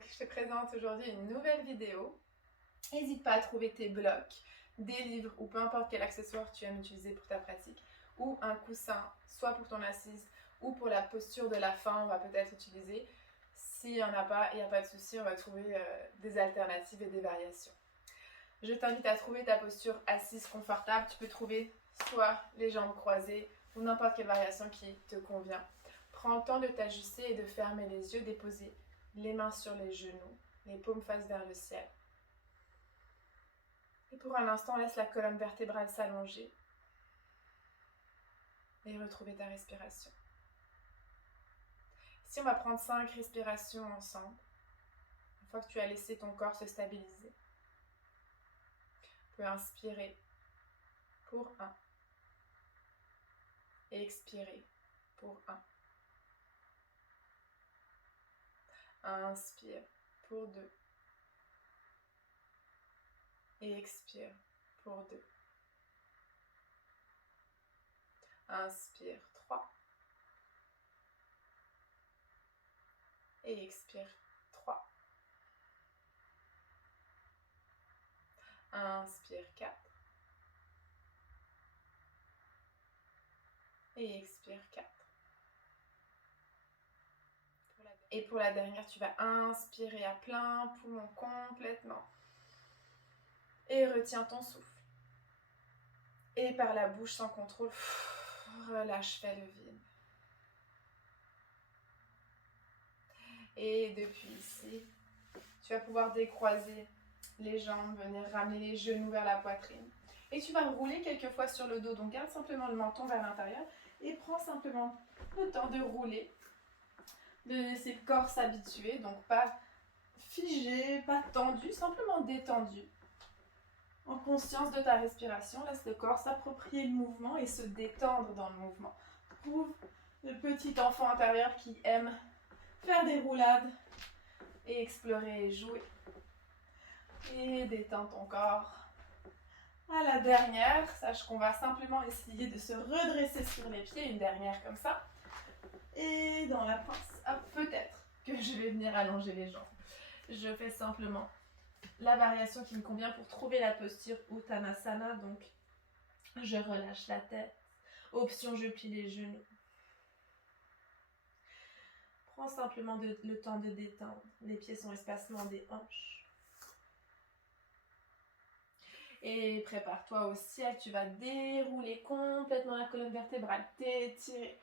Donc je te présente aujourd'hui une nouvelle vidéo. N'hésite pas à trouver tes blocs, des livres ou peu importe quel accessoire tu aimes utiliser pour ta pratique, ou un coussin, soit pour ton assise ou pour la posture de la fin, on va peut-être utiliser. S'il n'y en a pas, il n'y a pas de souci, on va trouver des alternatives et des variations. Je t'invite à trouver ta posture assise confortable. Tu peux trouver soit les jambes croisées ou n'importe quelle variation qui te convient. Prends le temps de t'ajuster et de fermer les yeux, déposer les mains sur les genoux, les paumes face vers le ciel. Et pour un instant, laisse la colonne vertébrale s'allonger et retrouver ta respiration. Ici, on va prendre 5 respirations ensemble, une fois que tu as laissé ton corps se stabiliser. Tu peux inspirer pour 1 et expirer pour 1. Inspire pour 2 et expire pour 2. Inspire 3 et expire 3. Inspire 4 et expire 4. Et pour la dernière, tu vas inspirer à plein poumon complètement. Et retiens ton souffle. Et par la bouche sans contrôle, relâche, fais le vide. Et depuis ici, tu vas pouvoir décroiser les jambes, venir ramener les genoux vers la poitrine. Et tu vas rouler quelques fois sur le dos. Donc garde simplement le menton vers l'intérieur et prends simplement le temps de rouler. De laisser le corps s'habituer, donc pas figé, pas tendu, simplement détendu. En conscience de ta respiration, laisse le corps s'approprier le mouvement et se détendre dans le mouvement. Trouve le petit enfant intérieur qui aime faire des roulades et explorer et jouer. Et détends ton corps. À la dernière, sache qu'on va simplement essayer de se redresser sur les pieds, une dernière comme ça. Et dans la pince, peut-être que je vais venir allonger les jambes. Je fais simplement la variation qui me convient pour trouver la posture Uttanasana. Donc, je relâche la tête. Option, je plie les genoux. Prends simplement le temps de détendre. Les pieds sont espacement des hanches. Et prépare-toi au ciel. Tu vas dérouler complètement la colonne vertébrale. T'étirer.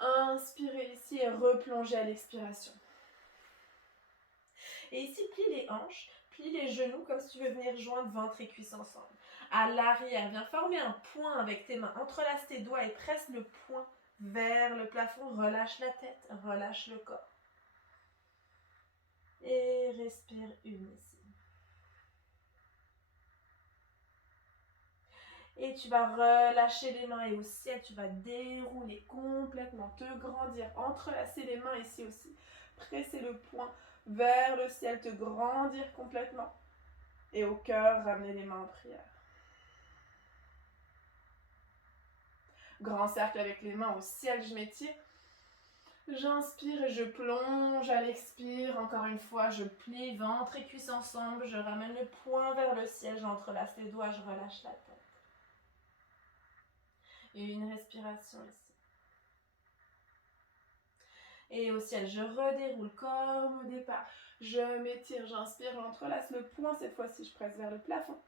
Inspirez ici et replongez à l'expiration. Et ici, plie les hanches, plie les genoux comme si tu veux venir joindre ventre et cuisse ensemble. À l'arrière, viens former un point avec tes mains. Entrelace tes doigts et presse le poing vers le plafond. Relâche la tête, relâche le corps. Et respire une ici. Et tu vas relâcher les mains et au ciel, tu vas dérouler complètement, te grandir, entrelacer les mains ici aussi. Presser le poing vers le ciel, te grandir complètement. Et au cœur, ramener les mains en prière. Grand cercle avec les mains au ciel, je m'étire. J'inspire et je plonge à l'expire. Encore une fois, je plie ventre et cuisse ensemble. Je ramène le poing vers le ciel, j'entrelace les doigts, je relâche la tête. Et une respiration ici. Et au ciel, je redéroule comme au départ. Je m'étire, j'inspire, j'entrelace le poing. Cette fois-ci, je presse vers le plafond.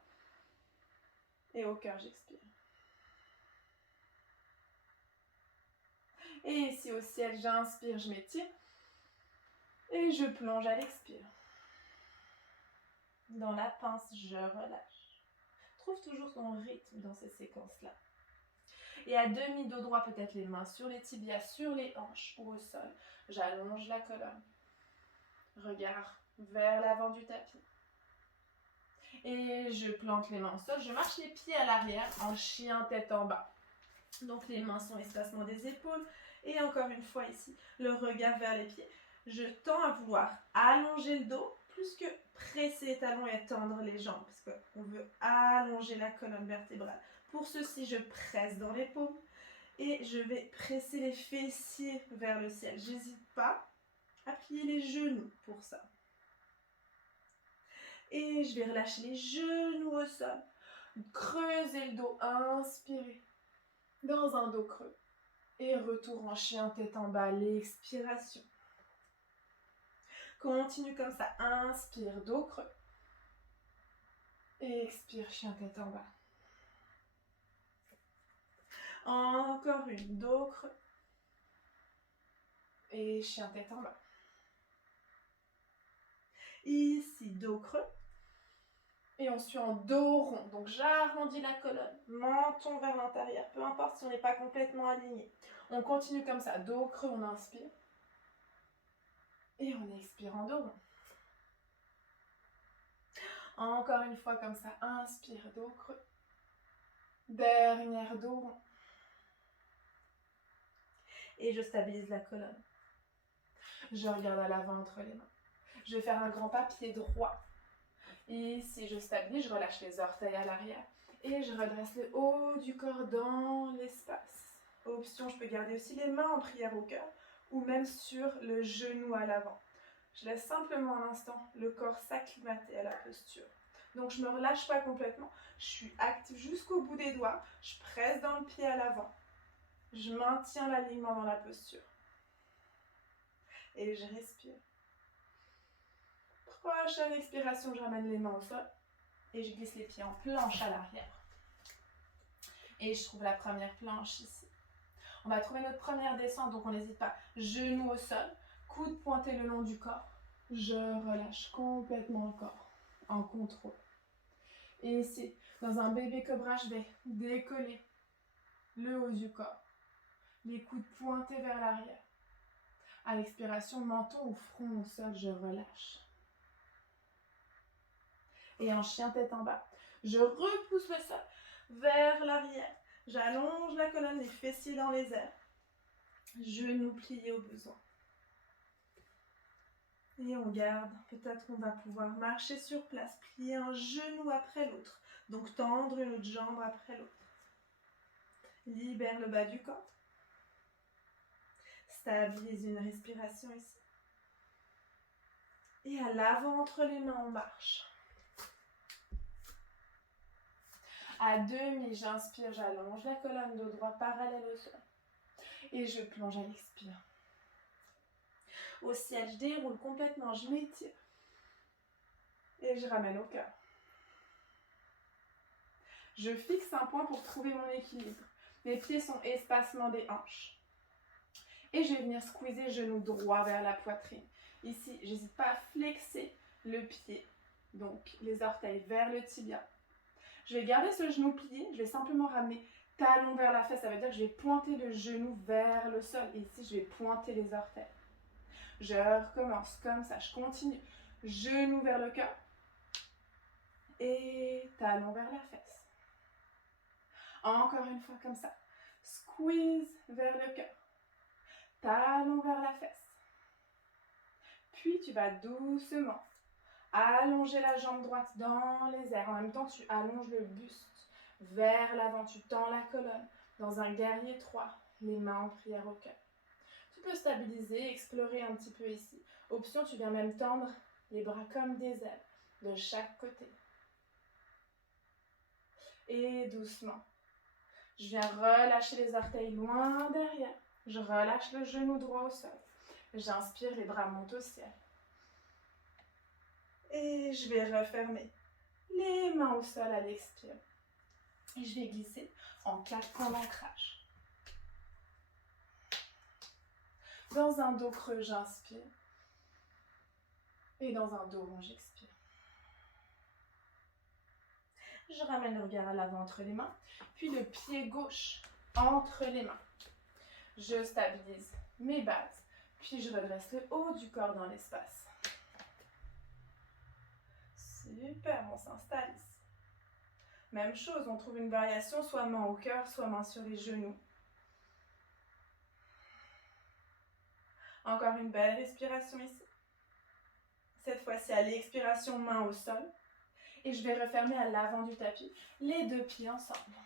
Et au cœur, j'expire. Et ici au ciel, j'inspire, je m'étire. Et je plonge à l'expire. Dans la pince, je relâche. Trouve toujours ton rythme dans ces séquences-là. Et à demi-dos droit, peut-être les mains sur les tibias, sur les hanches ou au sol. J'allonge la colonne. Regard vers l'avant du tapis. Et je plante les mains au sol. Je marche les pieds à l'arrière en chien tête en bas. Donc les mains sont espacement des épaules. Et encore une fois ici, le regard vers les pieds. Je tends à vouloir allonger le dos plus que presser les talons et tendre les jambes. Parce qu'on veut allonger la colonne vertébrale. Pour ceci, je presse dans les paumes et je vais presser les fessiers vers le ciel. J'hésite pas à plier les genoux pour ça. Et je vais relâcher les genoux au sol. Creusez le dos, inspirez. Dans un dos creux. Et retour en chien tête en bas, l'expiration. Continue comme ça, inspire, dos creux. Et expire, chien tête en bas. Encore une, dos creux. Et chien tête en bas. Ici, dos creux. Et on suit en dos rond. Donc j'arrondis la colonne, menton vers l'intérieur, peu importe si on n'est pas complètement aligné. On continue comme ça, dos creux, on inspire. Et on expire en dos rond. Encore une fois comme ça, inspire, dos creux. Dernière dos rond. Et je stabilise la colonne. Je regarde à l'avant entre les mains. Je vais faire un grand pas pied droit. Ici, je stabilise, je relâche les orteils à l'arrière. Et je redresse le haut du corps dans l'espace. Option, je peux garder aussi les mains en prière au cœur ou même sur le genou à l'avant. Je laisse simplement un instant le corps s'acclimater à la posture. Donc je ne me relâche pas complètement. Je suis active jusqu'au bout des doigts. Je presse dans le pied à l'avant. Je maintiens l'alignement dans la posture. Et je respire. Prochaine expiration, je ramène les mains au sol. Et je glisse les pieds en planche à l'arrière. Et je trouve la première planche ici. On va trouver notre première descente, donc on n'hésite pas. Genoux au sol, coude pointé le long du corps. Je relâche complètement le corps, en contrôle. Et ici, dans un bébé cobra, je vais décoller le haut du corps. Les coudes pointés vers l'arrière. À l'expiration, menton ou front au sol, je relâche. Et en chien tête en bas, je repousse le sol vers l'arrière. J'allonge la colonne, les fessiers dans les airs. Genoux pliés au besoin. Et on garde. Peut-être qu'on va pouvoir marcher sur place, plier un genou après l'autre. Donc tendre une autre jambe après l'autre. Libère le bas du corps. Stabilise une respiration ici. Et à l'avant, entre les mains, on marche. À demi, j'inspire, j'allonge la colonne dos droit parallèle au sol. Et je plonge à l'expire. Au ciel, je déroule complètement, je m'étire. Et je ramène au cœur. Je fixe un point pour trouver mon équilibre. Les pieds sont espacement des hanches. Et je vais venir squeezer genou droit vers la poitrine. Ici, j'hésite pas à flexer le pied. Donc, les orteils vers le tibia. Je vais garder ce genou plié. Je vais simplement ramener talon vers la fesse. Ça veut dire que je vais pointer le genou vers le sol. Et ici, je vais pointer les orteils. Je recommence comme ça. Je continue. Genou vers le cœur. Et talon vers la fesse. Encore une fois comme ça. Squeeze vers le cœur. Talon vers la fesse. Puis tu vas doucement allonger la jambe droite dans les airs. En même temps, tu allonges le buste vers l'avant. Tu tends la colonne dans un guerrier 3. Les mains en prière au cœur. Tu peux stabiliser, explorer un petit peu ici. Option, tu viens même tendre les bras comme des ailes de chaque côté. Et doucement. Je viens relâcher les orteils loin derrière. Je relâche le genou droit au sol. J'inspire, les bras montent au ciel. Et je vais refermer les mains au sol à l'expire. Et je vais glisser en 4 points d'ancrage. Dans un dos creux, j'inspire. Et dans un dos rond, j'expire. Je ramène le regard à l'avant entre les mains. Puis le pied gauche entre les mains. Je stabilise mes bases. Puis je redresse le haut du corps dans l'espace. Super, on s'installe ici. Même chose, on trouve une variation, soit main au cœur, soit main sur les genoux. Encore une belle respiration ici. Cette fois-ci, à l'expiration, main au sol. Et je vais refermer à l'avant du tapis, les deux pieds ensemble.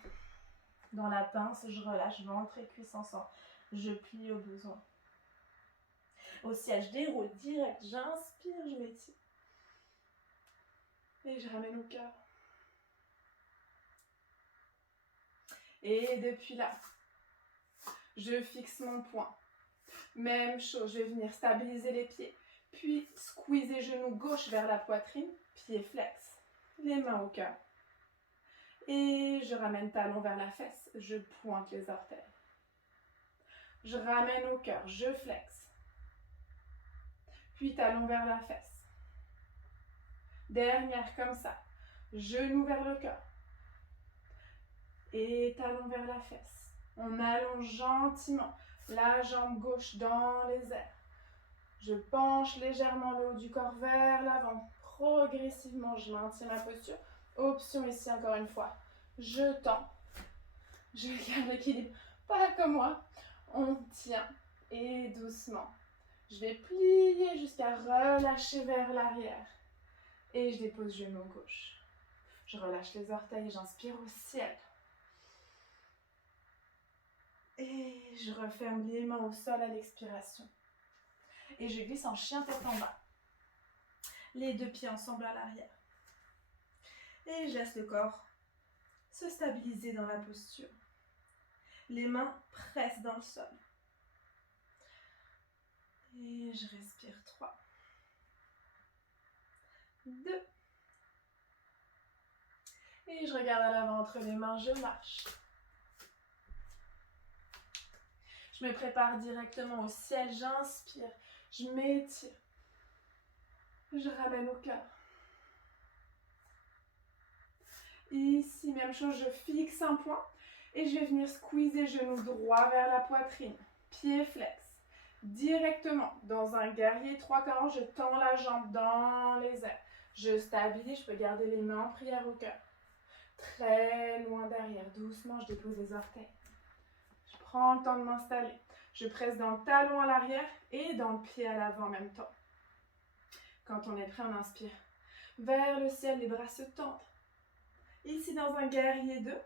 Dans la pince, je relâche ventre et cuisse ensemble. Je plie au besoin. Au ciel, je déroule direct, j'inspire, je m'étire. Et je ramène au cœur. Et depuis là, je fixe mon poing. Même chose, je vais venir stabiliser les pieds. Puis squeezer genou gauche vers la poitrine, pied flex. Les mains au cœur. Et je ramène talon vers la fesse, je pointe les orteils. Je ramène au cœur, je flex. Puis talon vers la fesse. Dernière comme ça. Genou vers le cœur. Et talon vers la fesse. On allonge gentiment la jambe gauche dans les airs. Je penche légèrement le haut du corps vers l'avant. Progressivement, je maintiens ma posture. Option ici encore une fois. Je tends. Je garde l'équilibre. Pas comme moi. On tient. Et doucement. Je vais plier jusqu'à relâcher vers l'arrière. Et je dépose genou gauche. Je relâche les orteils, j'inspire au ciel. Et je referme les mains au sol à l'expiration. Et je glisse en chien tête en bas. Les deux pieds ensemble à l'arrière. Et je laisse le corps se stabiliser dans la posture. Les mains pressent dans le sol. Et je respire 3, 2. Et je regarde à l'avant entre les mains, je marche. Je me prépare directement au ciel, j'inspire, je m'étire. Je ramène au cœur. Ici, même chose, je fixe un point et je vais venir squeezer genou droit vers la poitrine, pied flex. Directement dans un guerrier 3/4, je tends la jambe dans les airs. Je stabilise, je peux garder les mains en prière au cœur. Très loin derrière, doucement, je dépose les orteils. Je prends le temps de m'installer. Je presse dans le talon à l'arrière et dans le pied à l'avant en même temps. Quand on est prêt, on inspire. Vers le ciel, les bras se tendent. Ici, dans un guerrier 2,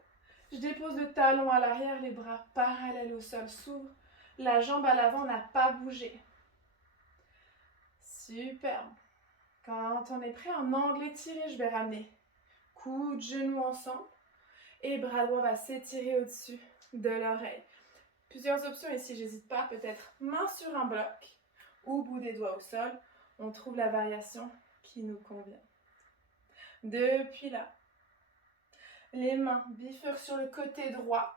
je dépose le talon à l'arrière, les bras parallèles au sol s'ouvrent. La jambe à l'avant n'a pas bougé. Superbe. Quand on est prêt, en angle étiré, je vais ramener coude, genoux ensemble. Et bras droit va s'étirer au-dessus de l'oreille. Plusieurs options ici, j'hésite pas. Peut-être main sur un bloc ou bout des doigts au sol. On trouve la variation qui nous convient. Depuis là, les mains bifurquent sur le côté droit.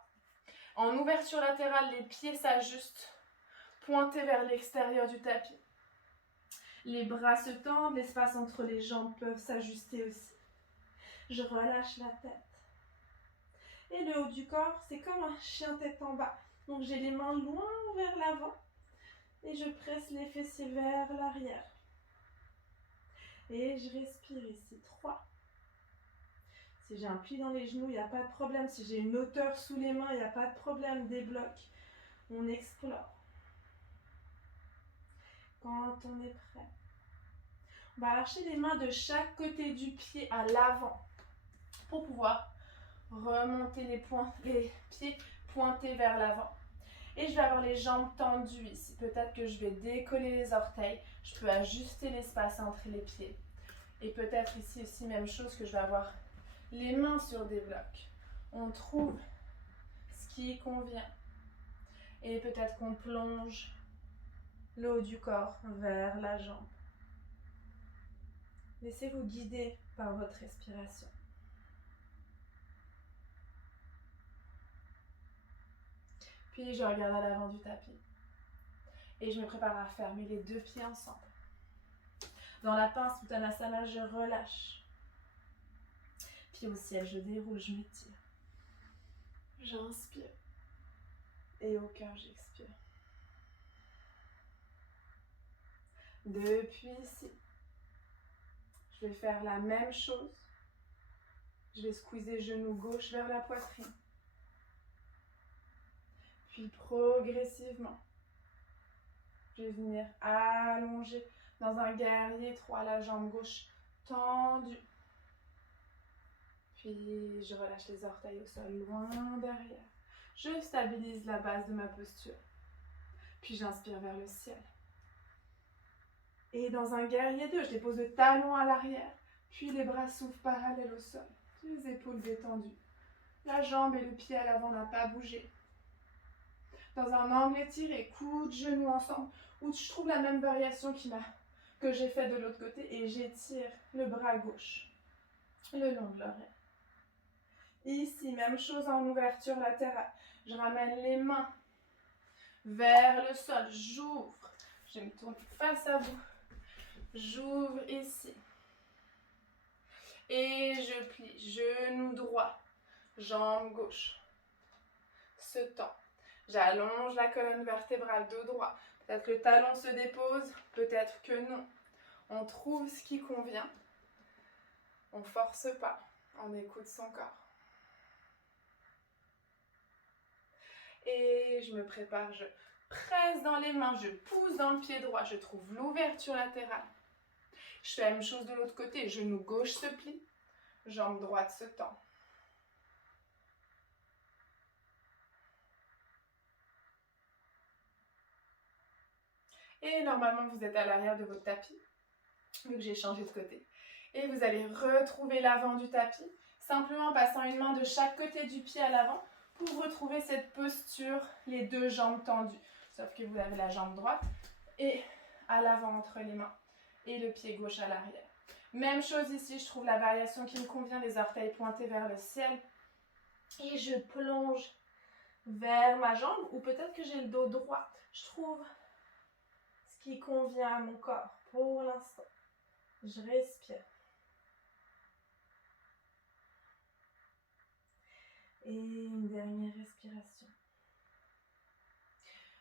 En ouverture latérale, les pieds s'ajustent, pointés vers l'extérieur du tapis. Les bras se tendent, l'espace entre les jambes peuvent s'ajuster aussi. Je relâche la tête. Et le haut du corps, c'est comme un chien tête en bas. Donc j'ai les mains loin vers l'avant et je presse les fessiers vers l'arrière. Et je respire ici. 3. Si j'ai un pli dans les genoux, il n'y a pas de problème. Si j'ai une hauteur sous les mains, il n'y a pas de problème. Débloque. On explore. Quand on est prêt, on va archer les mains de chaque côté du pied à l'avant pour pouvoir remonter les pieds pointés vers l'avant. Et je vais avoir les jambes tendues ici. Peut-être que je vais décoller les orteils. Je peux ajuster l'espace entre les pieds. Et peut-être ici aussi, même chose, que je vais avoir les mains sur des blocs. On trouve ce qui convient. Et peut-être qu'on plonge le haut du corps vers la jambe. Laissez-vous guider par votre respiration. Puis je regarde à l'avant du tapis. Et je me prépare à fermer les deux pieds ensemble. Dans la pince Uttanasana, je relâche. Pied au ciel, je déroule, je m'étire. J'inspire. Et au cœur, j'expire. Depuis ici, je vais faire la même chose. Je vais squeezer genou gauche vers la poitrine. Puis progressivement, je vais venir allonger dans un guerrier 3, la jambe gauche tendue. Puis je relâche les orteils au sol, loin derrière. Je stabilise la base de ma posture. Puis j'inspire vers le ciel. Et dans un guerrier 2, je dépose le talon à l'arrière, Puis les bras s'ouvrent parallèles au sol, les épaules détendues. La jambe et le pied à l'avant n'a pas bougé. Dans un angle étiré, coudes, genoux ensemble, où je trouve la même variation que j'ai fait de l'autre côté et j'étire le bras gauche le long de l'oreille. Ici, même chose en ouverture latérale. Je ramène les mains vers le sol, j'ouvre. Je me tourne face à vous. J'ouvre ici. Et je plie, genou droit, jambe gauche. Se tend. J'allonge la colonne vertébrale, dos droit. Peut-être que le talon se dépose, peut-être que non. On trouve ce qui convient. On ne force pas, on écoute son corps. Et je me prépare, je presse dans les mains, je pousse dans le pied droit, je trouve l'ouverture latérale. Je fais la même chose de l'autre côté, genou gauche se plie, jambe droite se tend. Et normalement, vous êtes à l'arrière de votre tapis, vu que j'ai changé de côté. Et vous allez retrouver l'avant du tapis, simplement en passant une main de chaque côté du pied à l'avant pour retrouver cette posture, les deux jambes tendues. Sauf que vous avez la jambe droite et à l'avant entre les mains et le pied gauche à l'arrière. Même chose ici, je trouve la variation qui me convient, les orteils pointés vers le ciel. Et je plonge vers ma jambe, ou peut-être que j'ai le dos droit. Je trouve ce qui convient à mon corps pour l'instant. Je respire. Et une dernière respiration.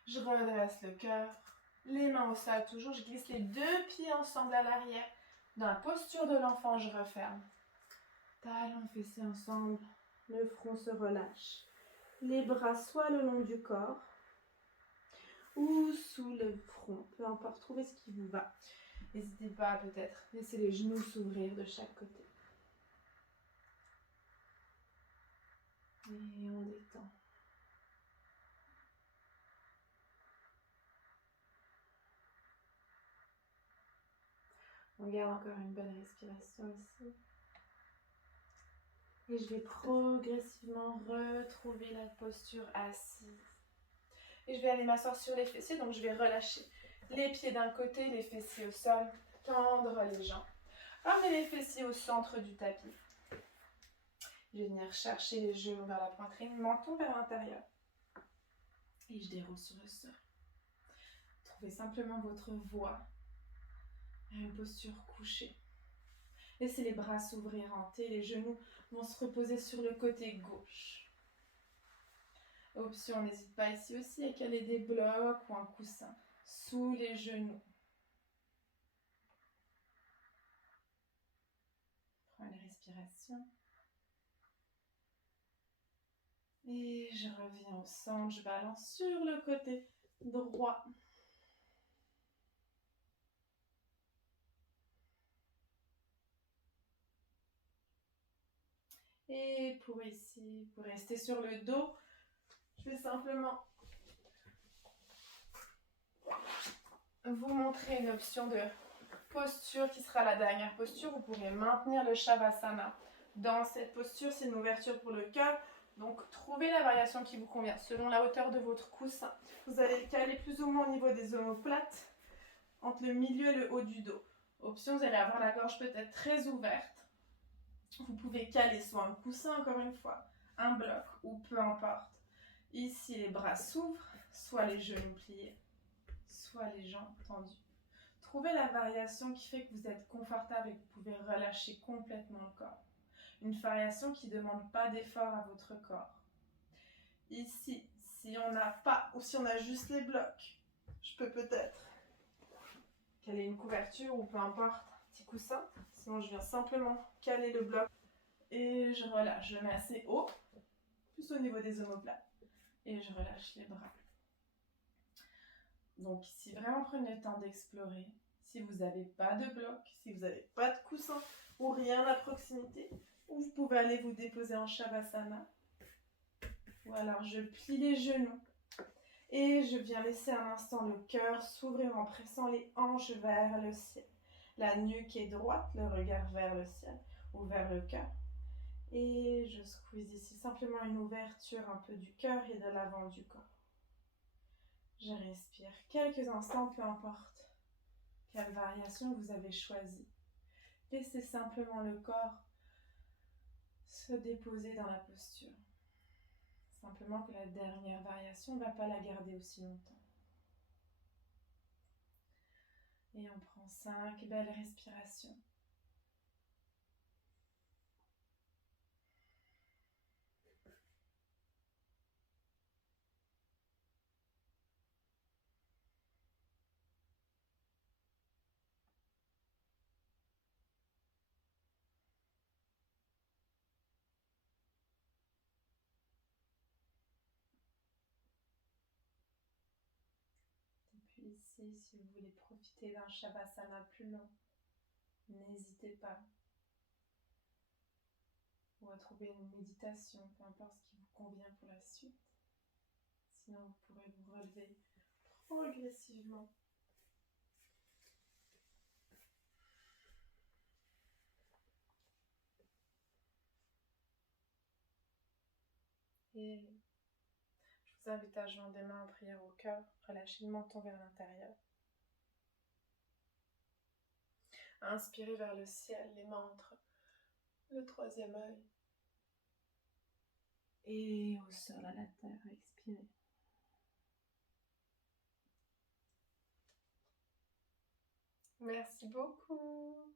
Je redresse le cœur, les mains au sol toujours. Je glisse les deux pieds ensemble à l'arrière. Dans la posture de l'enfant, je referme. Talons fessés ensemble, le front se relâche. Les bras soit le long du corps ou sous le front, peu importe, trouvez ce qui vous va. N'hésitez pas à peut-être laisser les genoux s'ouvrir de chaque côté. Et on détend. On garde encore une bonne respiration ici. Et je vais progressivement retrouver la posture assise. Et je vais aller m'asseoir sur les fessiers, donc je vais relâcher les pieds d'un côté, les fessiers au sol, tendre les jambes. Ramenez les fessiers au centre du tapis. Je vais venir chercher les genoux vers la poitrine, menton vers l'intérieur. Et je déroule sur le sol. Trouvez simplement votre voix à une posture couchée. Laissez les bras s'ouvrir en T, les genoux vont se reposer sur le côté gauche. Option, n'hésite pas ici aussi à caler des blocs ou un coussin sous les genoux. Prends une respiration. Et je reviens au centre, je balance sur le côté droit. Et pour ici, pour rester sur le dos, je vais simplement vous montrer une option de posture qui sera la dernière posture. Vous pourrez maintenir le Shavasana. Dans cette posture, c'est une ouverture pour le cœur. Donc, trouvez la variation qui vous convient selon la hauteur de votre coussin. Vous allez caler plus ou moins au niveau des omoplates, entre le milieu et le haut du dos. Option, vous allez avoir la gorge peut-être très ouverte. Vous pouvez caler soit un coussin, encore une fois, un bloc ou peu importe. Ici, les bras s'ouvrent, soit les genoux pliés, soit les jambes tendues. Trouvez la variation qui fait que vous êtes confortable et que vous pouvez relâcher complètement le corps. Une variation qui ne demande pas d'effort à votre corps. Ici, si on n'a pas, ou si on a juste les blocs, je peux peut-être caler une couverture ou peu importe, un petit coussin. Sinon, je viens simplement caler le bloc et je relâche. Je mets assez haut, plus au niveau des omoplates. Et je relâche les bras. Donc ici, vraiment prenez le temps d'explorer. Si vous n'avez pas de bloc, si vous n'avez pas de coussin ou rien à proximité, ou vous pouvez aller vous déposer en Shavasana. Ou alors je plie les genoux et je viens laisser un instant le cœur s'ouvrir en pressant les hanches vers le ciel. La nuque est droite, le regard vers le ciel ou vers le cœur. Et je squeeze ici simplement une ouverture un peu du cœur et de l'avant du corps. Je respire quelques instants, peu importe quelle variation vous avez choisie. Laissez simplement le corps se déposer dans la posture. Simplement que la dernière variation, on ne va pas la garder aussi longtemps. Et on prend 5 belles respirations. Puis ici, si vous voulez profiter d'un Shavasana plus long, n'hésitez pas. Ou à trouver une méditation, peu importe ce qui vous convient pour la suite. Sinon, vous pourrez vous relever progressivement. Et je vous invite à joindre des mains en prière au cœur, relâcher le menton vers l'intérieur. Inspirez vers le ciel, les mains entre le troisième œil. Et au sol, à la terre, expirez. Merci beaucoup.